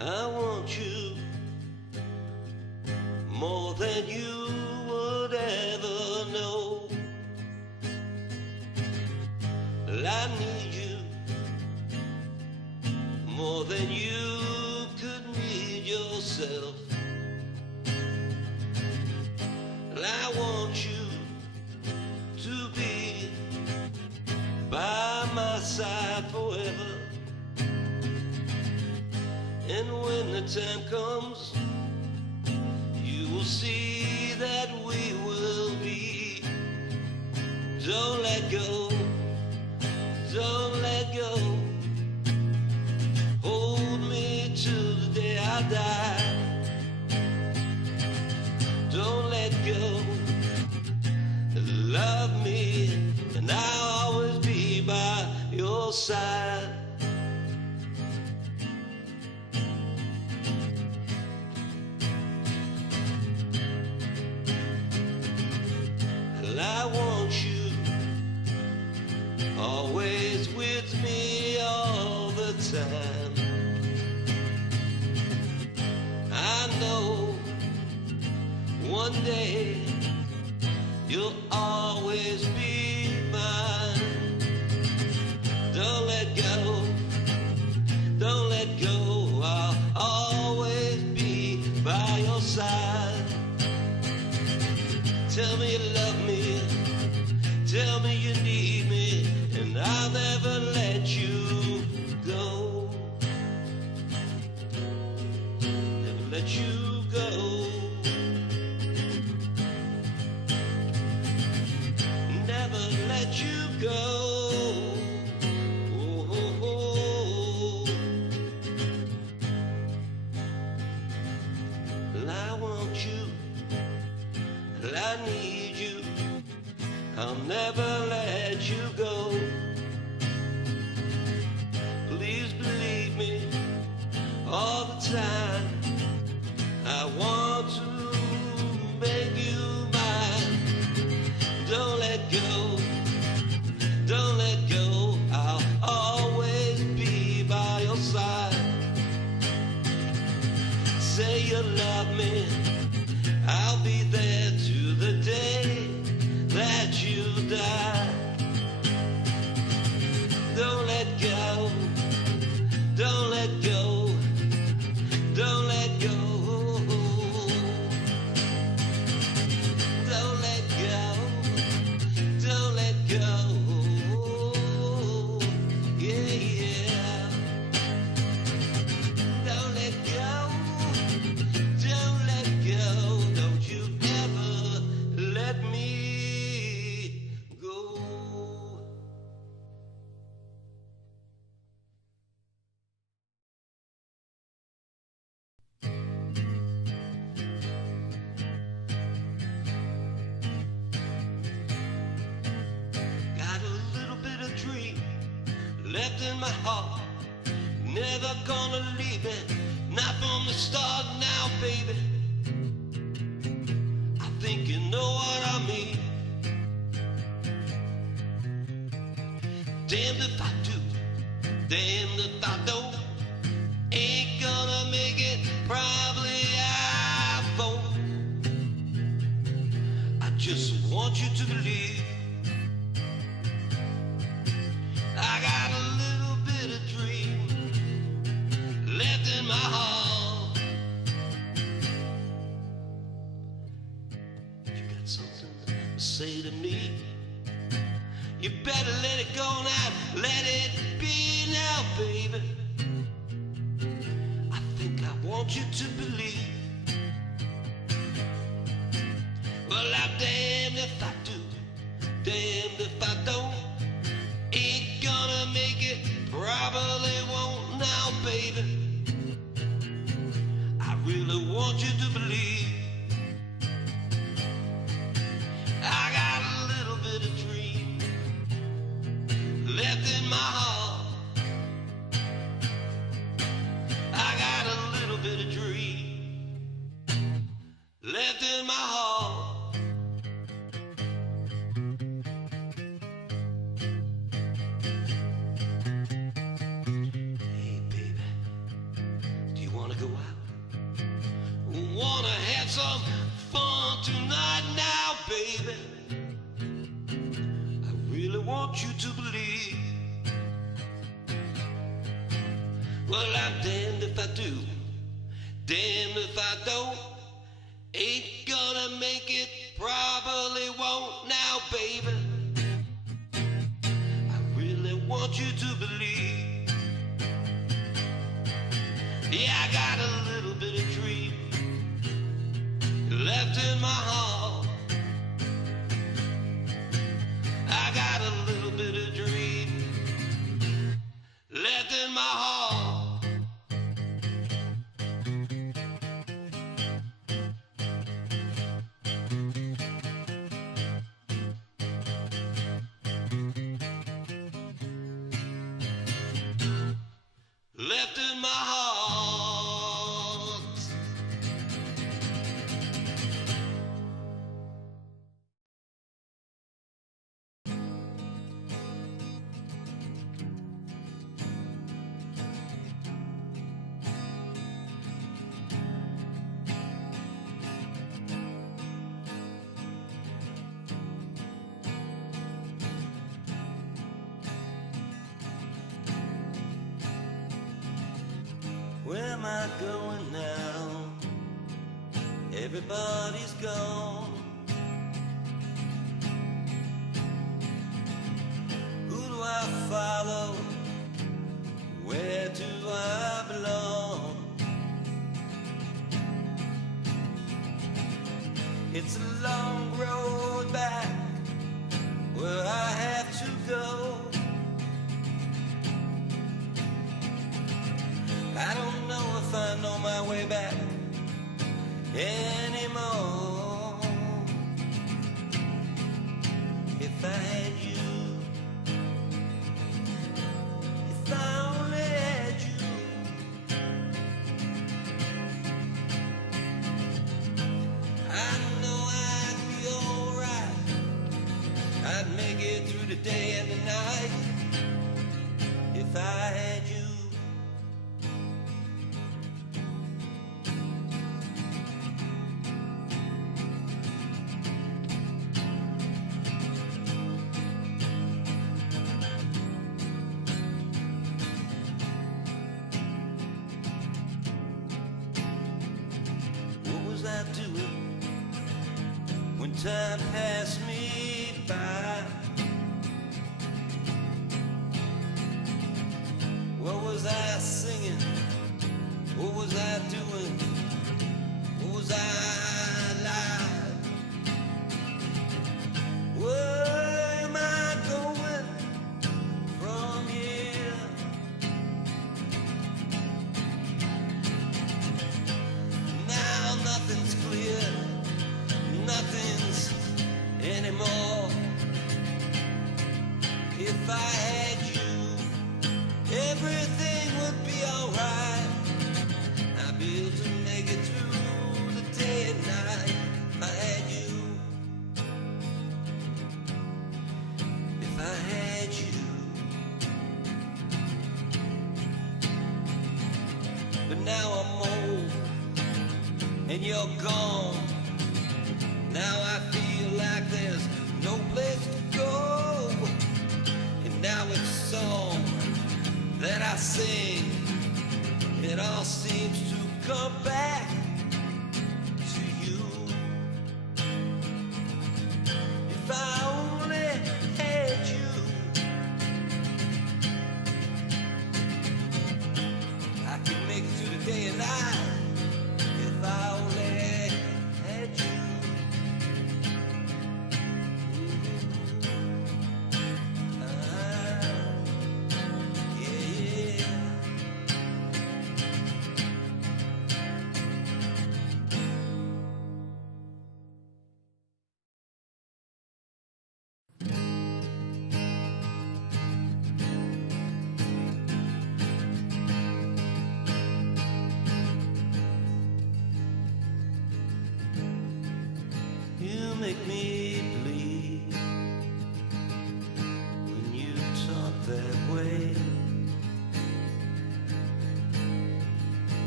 I want you more than you would ever know. I need you more than you could need yourself. I want you to be by my side forever. And when the time comes, you will see that we will be. Don't let go, don't let go. Hold me till the day I die. Don't let go. Love me, and I'll always be by your side. I want you always with me all the time. I know one day you'll always be mine. Don't let go, don't let go. I'll always be by your side. Tell me you love me, tell me you need me, and I'll never let you go. Never let you go. Never let you go. Oh, oh, oh. Well, I want you, well, I need you. I'll never let you go. Please believe me all the time. I want to make you mine. Don't let go, don't let go. I'll always be by your side. Say you love me, I'll be there to the day that you die. Don't let go, don't let go, don't let go. Don't let go, don't let go. Yeah, yeah. Don't let go, don't let go. Don't you ever let me go. Got a little bit of dream left in my heart. Never gonna leave it, not from the start now, baby. I think you know what I mean. Damned if I do, damned if I don't. Ain't gonna make it, probably I won't. I just want you to believe. I got a little bit of dream left in my heart. You got something to say to me? You better let it go now, let it be now, baby. I think I want you to believe. Well, I'm damned if I do, damned if I don't. Ain't gonna make it, probably won't now, baby. I really want you to believe. I got a little bit of dream left in my heart. I got a little bit of dream left in my heart. Hey baby, do you want wanna go out, wanna have some fun tonight now, baby. I really want you to believe. Well, I'm damned if I do, damned if I don't. Ain't gonna make it, probably won't now, baby. I really want you to believe. Yeah, I got a little bit of dream left in my heart. I got a little bit of dream left in my heart. Left in my heart. Where am I going now? Everybody's gone. Who do I follow? Where do I belong? It's a long road back where I have to go. I don't know if I know my way back anymore. If I had you, if I only had you, I know I'd be alright. I'd make it through the day and the night if I had you. Doing when time passed me by? What was I singing? What was I doing? What was I like? Where am I going from here? Now nothing's clear, nothing's anymore. If I had you, everything would be alright. I'd be able to make it through the day and night. If I had you, if I had you. But now I'm old and you're gone. Now I feel like there's no place to go. And now it's song that I sing, it all seems to come back to you. If I only had you, I could make it through the day and night. If I only had you. Yeah. You make me bleed when you talk that way.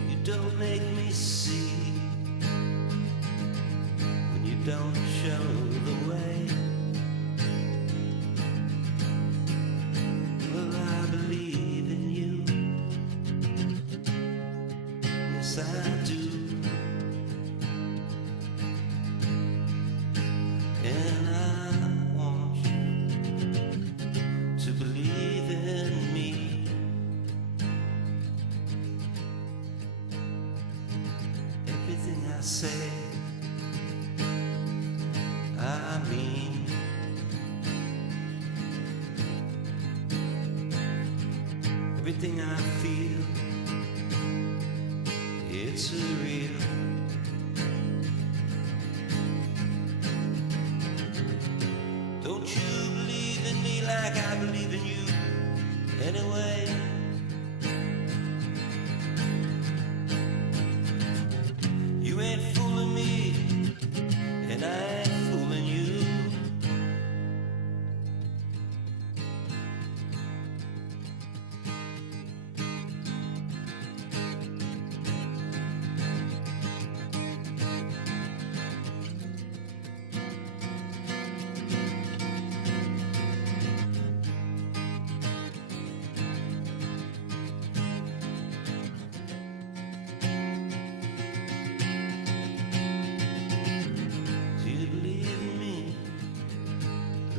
You don't make me see, when you don't show the way. Well, I believe in you, yes I do, and I want you to believe in me. Everything I say, I mean. Everything I feel, it's real. Don't you believe in me like I believe in you anyway? You ain't fooling me, and I ain't fooling you.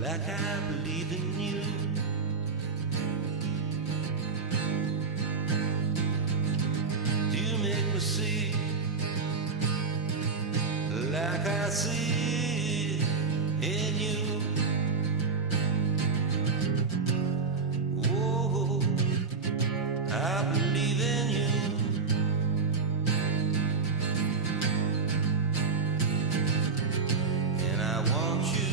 Like I believe in you. Do you make me see like I see in you? Oh, I believe in you. And I want you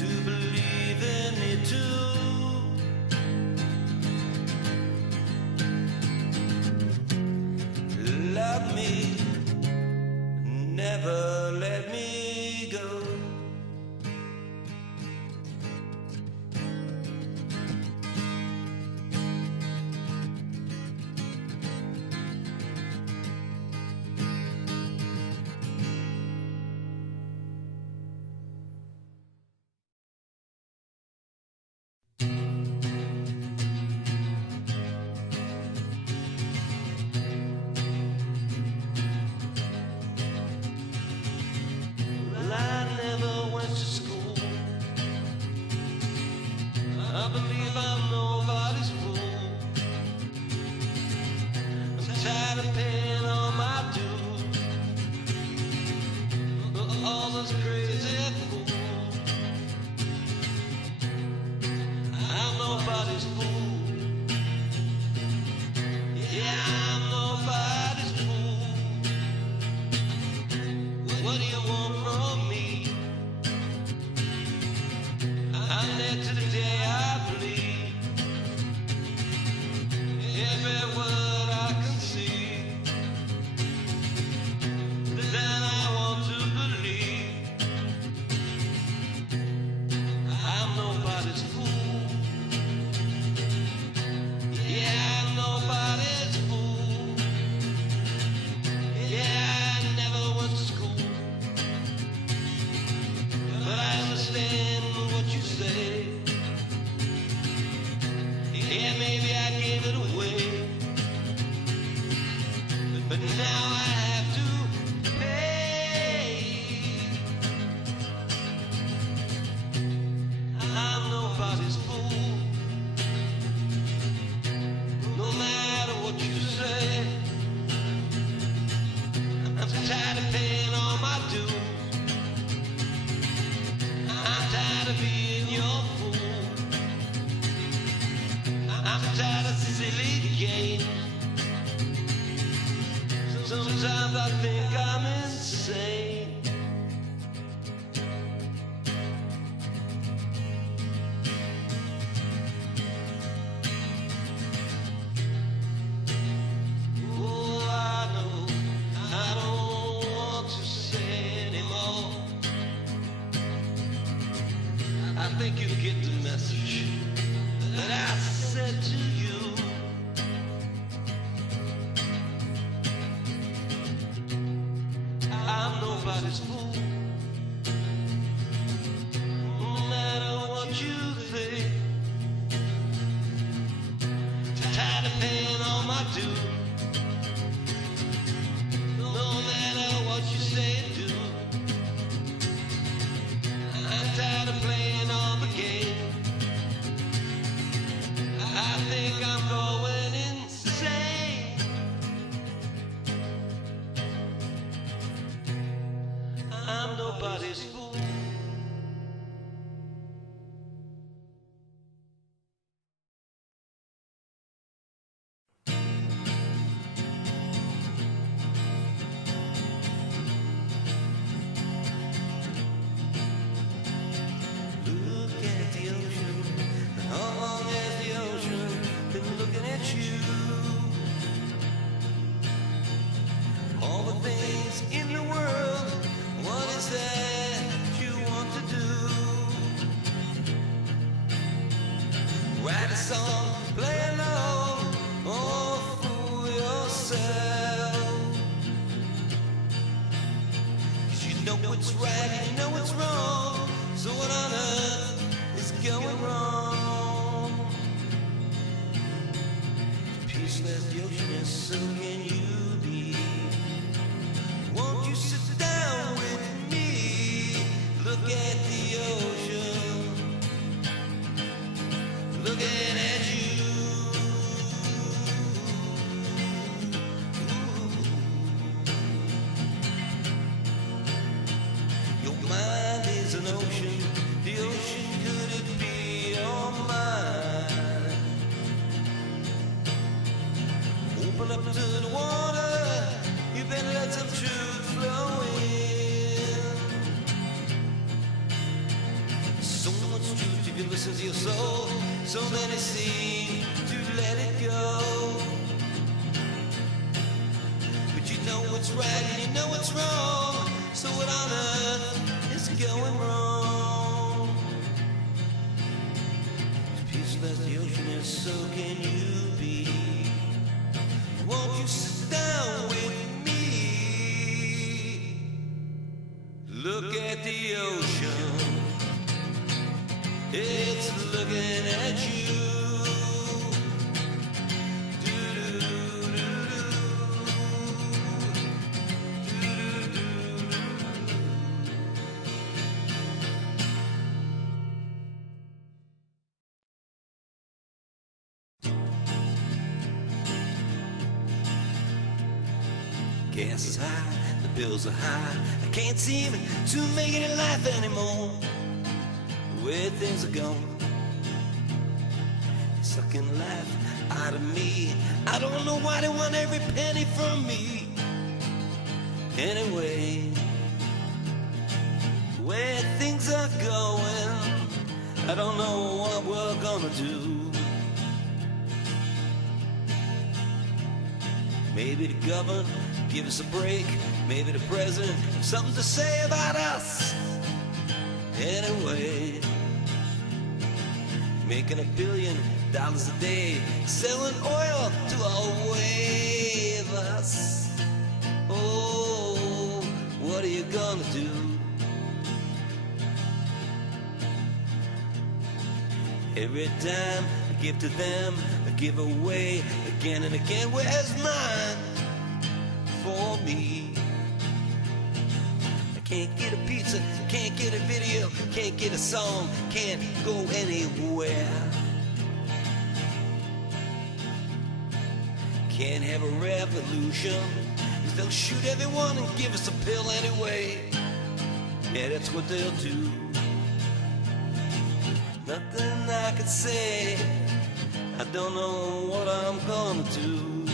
to believe in me too. Love me, never let me go. I believe I'm nobody's fool. I'm tired of paying all my dues. All those crazy fools. I'm nobody's fool. Yeah, I'm nobody's fool. What do you want from me? I'm there to the day I bleed. Every word I can see, then I want to believe. I'm nobody's fool. Yeah, I'm nobody's fool. Yeah, I never went to school, but I understand what you say. Yeah, maybe I gave it away, but now I have to pay. I'm nobody's fool, no matter what you say. I'm tired of paying all my dues. I'm tired of being your fool. I'm tired of silly games. Sometimes I think I'm insane. Oh, I know I don't want to say anymore. I think you get the message that I said to you. nobody's fool. No matter what you think, tired of paying all my dues. No matter what you say and do, I'm tired of playing all the games. I think I'm going insane. I'm nobody's fool. Look at the ocean. How long has the ocean been looking at you? All the things in the world, what is that you want to do? Write a song, play along, or fool yourself. 'Cause you know what's right and you know what's wrong. So what on earth is going wrong? Peaceless the ocean is, so can you be? Won't you sit down with me? Look at the ocean, looking at you. Your mind is an ocean. The ocean, could it be your mind? Open up to the water, you better let some truth flow in. So much truth if you listen to your soul, so many seem to let it go. But you know what's right and you know what's wrong, so what on earth is going wrong? Peaceless the ocean is, so can you be? Won't you sit down with me? Look at the ocean, it's looking at you. Gas is high, the bills are high. I can't seem to make it in life anymore. The way things are going, sucking life out of me. I don't know why they want every penny from me. Anyway, the way things are going, I don't know what we're gonna do. Maybe the government give us a break. Maybe the president has something to say about us. Anyway, making $1 billion a day, selling oil to all wave us. Oh, what are you gonna do? Every time I give to them, I give away again and again. Where's mine for me? I can't get a pizza, can't get a video, can't get a song, can't go anywhere. Can't have a revolution, 'cause they'll shoot everyone and give us a pill anyway. Yeah, that's what they'll do. Nothing I could say, I don't know what I'm gonna do.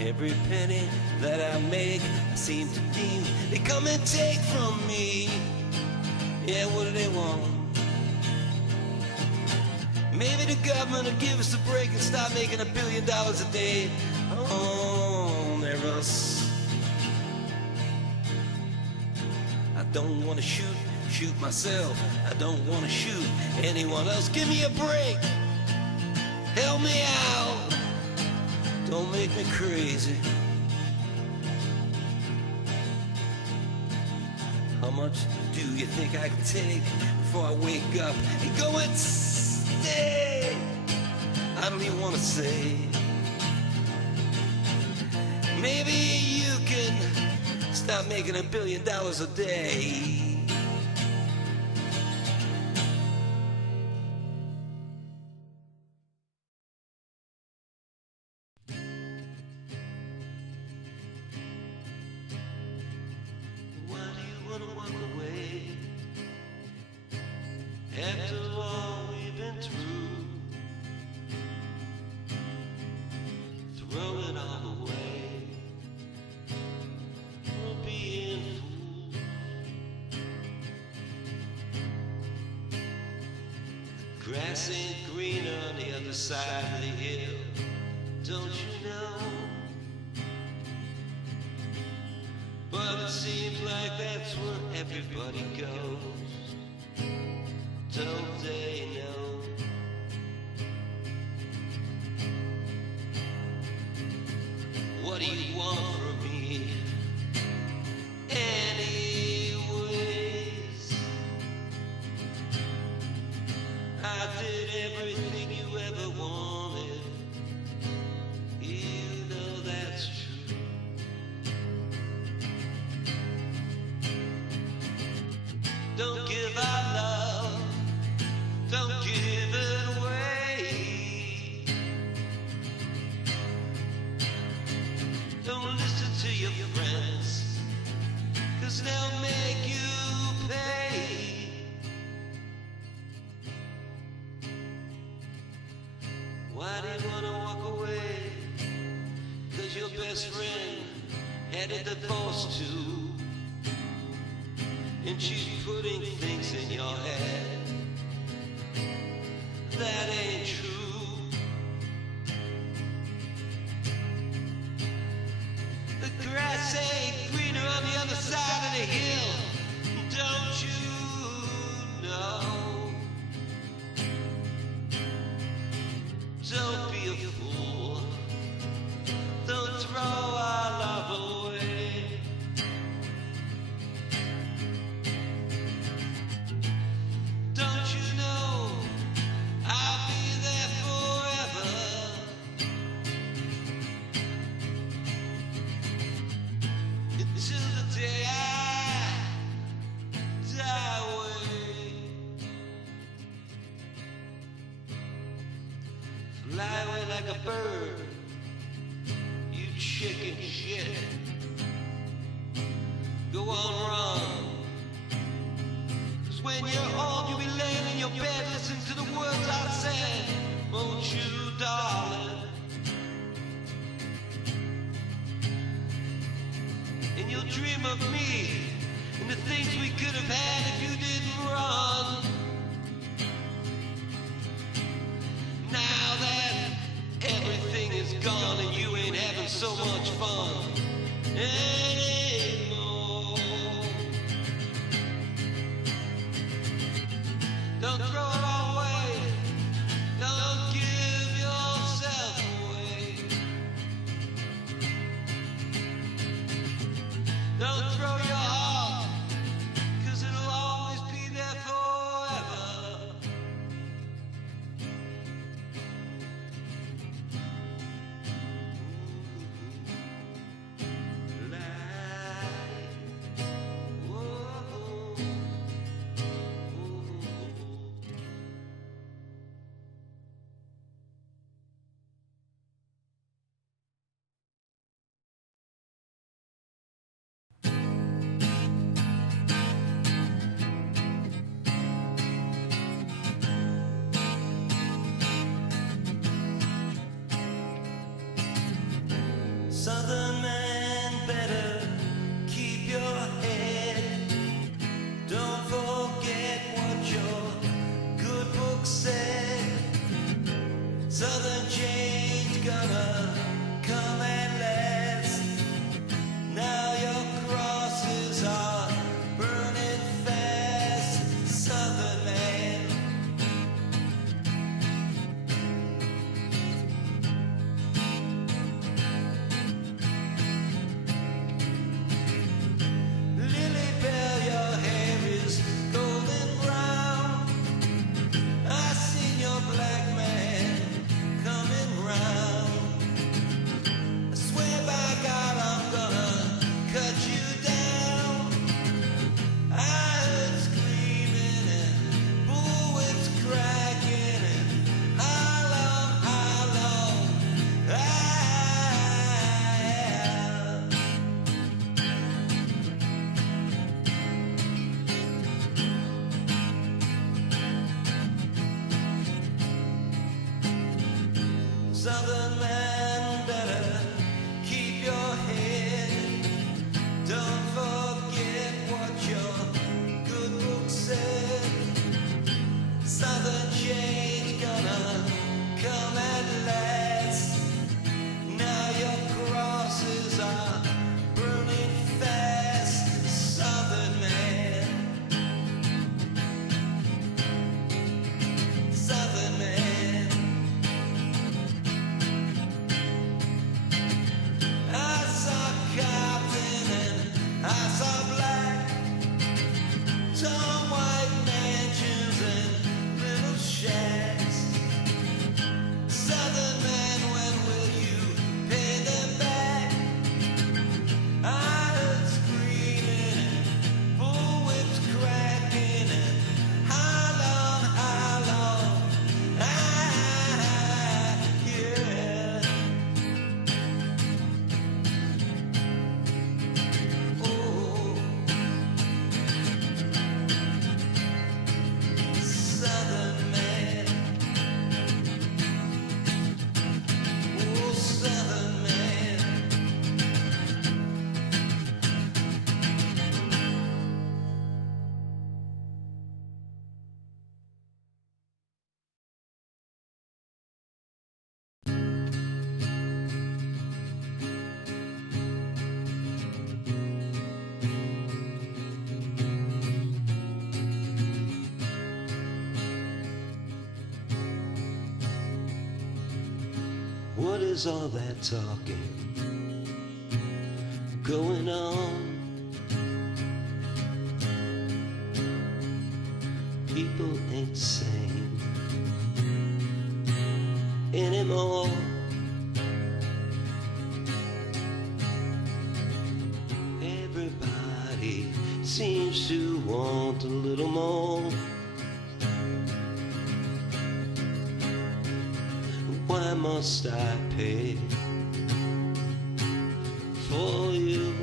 Every penny that I make, I seem to deem they come and take from me. Yeah, what do they want? Maybe the government will give us a break and stop making $1 billion a day. Oh, they're us. I don't want to shoot myself. I don't want to shoot anyone else. Give me a break. Help me out. Don't make me crazy. much do you think I can take before I wake up and go and stay? I don't even want to say. Maybe you can stop making $1 billion a day. After all we've been through, throw it all away. We're being fools. The grass ain't greener on the other side of the hill, don't you know? But it seems like that's where everybody goes. Don't they know? What do you want from me? Anyways, I did everything you ever wanted. You know that's true. Don't give our love, don't give it away. Don't listen to your friends, 'cause they'll make you pay. Why do you wanna walk away? 'Cause your best friend had a divorce too, and she's putting things in your head that ain't true. The grass ain't greener on the other side of the hill, don't you know? Don't be a fool, don't throw our love away. Don't you know I'll be there forever? Until the day I die away. Fly away like a bird, you chicken shit. Go on, run. 'Cause when you're old, you'll be laying in your bed listening to the words I said. Won't you, darling? And you'll dream of me and the things we could have had if you didn't run. Now that everything is gone and you ain't having so much fun anymore, don't throw it all away, don't give yourself away. Don't throw your heart, 'cause it'll always be there forever. Southern man, better keep your head. Don't forget what your good book said. Southern change gonna come and last. Now your crosses are burning fast. Southern man, Lily Bell, your hair Southern man, better keep your head. Don't forget what your good book said. Southern change gonna come at last. Now your crosses are burning fast. Southern man, Southern man. I saw cotton and I saw black, tall white mansions and little shacks. Southern man, when will you pay them back? I heard screaming and bullwhips cracking and how long, yeah. Oh, Southern man. Oh, Southern man. What is all that talking going on? People ain't sane anymore. Everybody seems to want a little more. Why must I pay for you?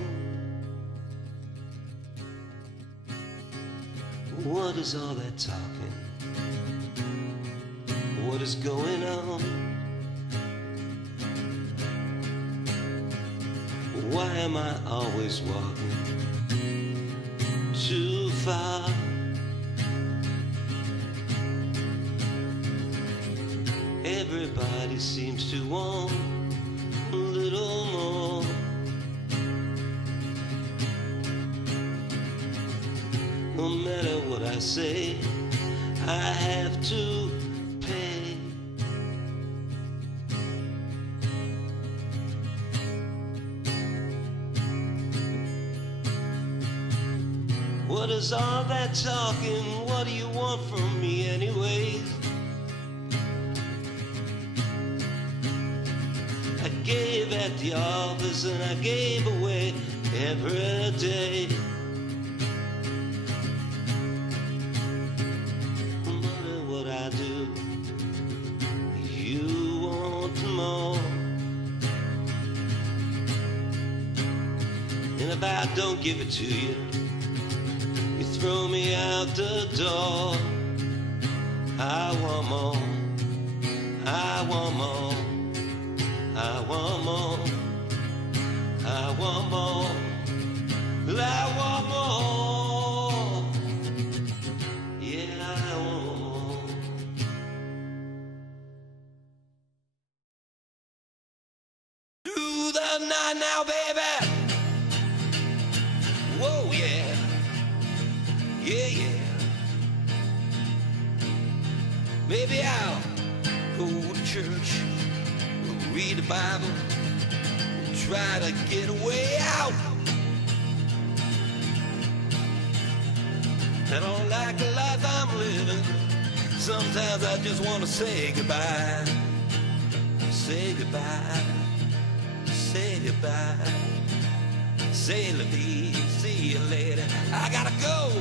What is all that talking? What is going on? Why am I always walking too far? Everybody seems to want a little more. No matter what I say, I have to pay. What is all that talking? What do you want from me anyways? I gave at the office and I gave away every day. No matter what I do, you want more. And if I don't give it to you, you throw me out the door. I want more, I want more, I want more, I want more, I want more, yeah, I want more. Through the night now, baby. Whoa, yeah, yeah, yeah. Maybe I'll go to church, read the Bible, try to get a way out. I don't like the life I'm living. Sometimes I just want to say goodbye. Say goodbye. Say goodbye. Say la vie. See you later. I gotta go.